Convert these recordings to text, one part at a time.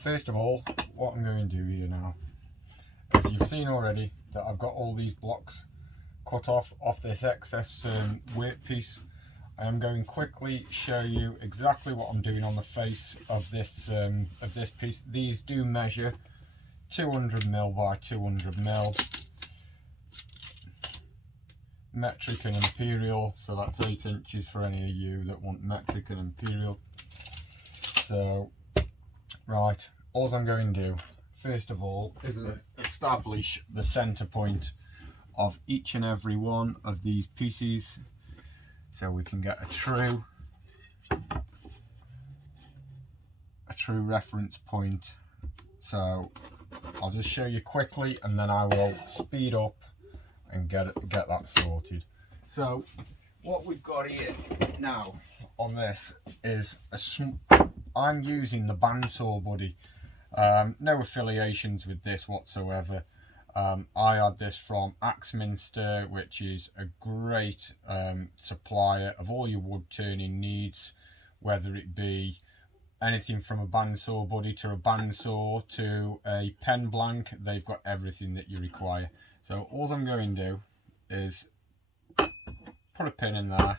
first of all, what I'm going to do here now, as you've seen already, that I've got all these blocks cut off this excess workpiece. I am going to quickly show you exactly what I'm doing on the face of this piece. These do measure 200mm by 200mm, metric and imperial, so that's 8 inches for any of you that want metric and imperial. So, right, all I'm going to do, first of all, is establish the center point of each and every one of these pieces, so we can get a true reference point. So I'll just show you quickly, and then I will speed up and get that sorted. So what we've got here now on this is I'm using the bandsaw buddy. No affiliations with this whatsoever. I had this from Axminster, which is a great supplier of all your wood turning needs, whether it be anything from a bandsaw buddy to a bandsaw to a pen blank. They've got everything that you require. So all I'm going to do is put a pin in there.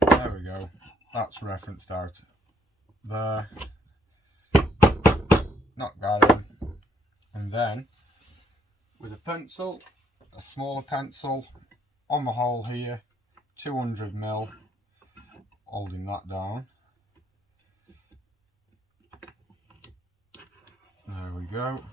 There we go. That's referenced out there. Knock that in. And then with a pencil, a smaller pencil, on the hole here, 200mm, holding that down. There we go.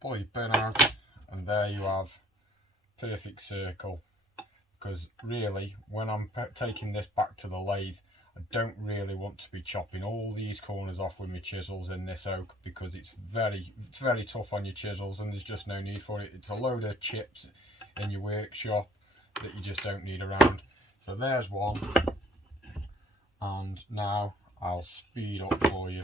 Pull your pin out, and there you have perfect circle. Because really, when I'm taking this back to the lathe, I don't really want to be chopping all these corners off with my chisels in this oak, because it's very tough on your chisels, and there's just no need for it. It's a load of chips in your workshop that you just don't need around. So there's one, and now I'll speed up for you.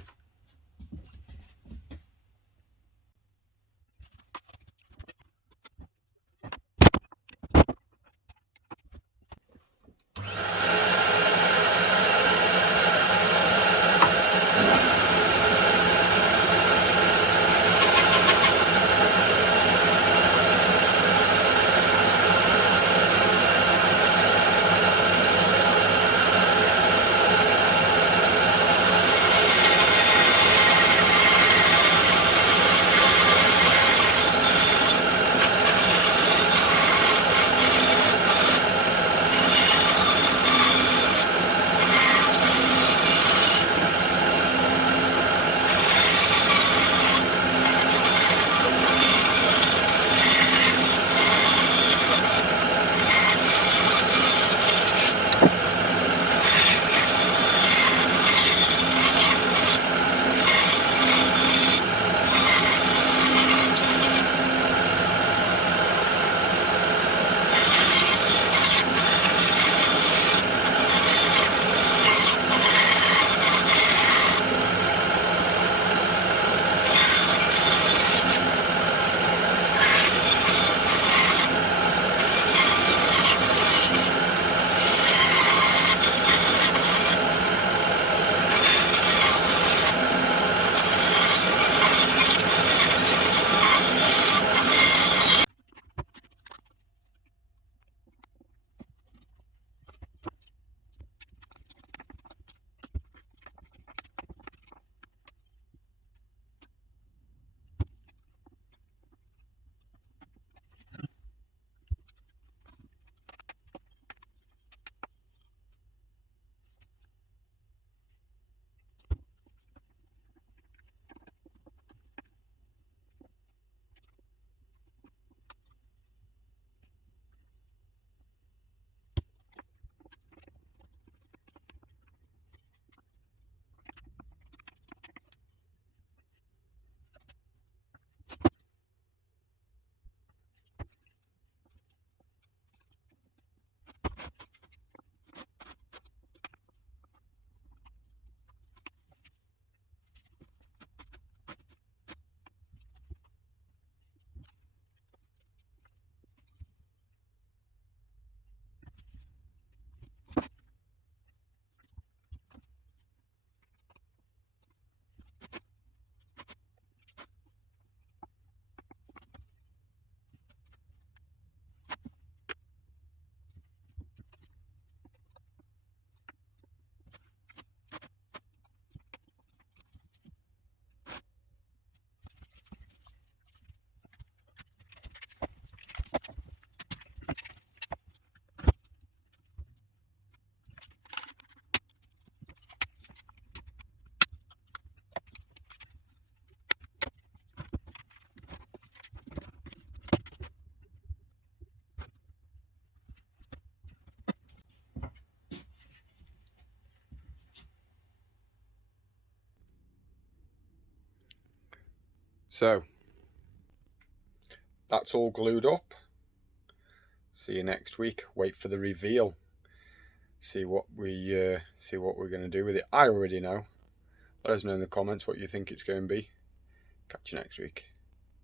So that's all glued up. See you next week. Wait for the reveal. See what we're going to do with it. I already know. Let us know in the comments what you think it's going to be. Catch you next week.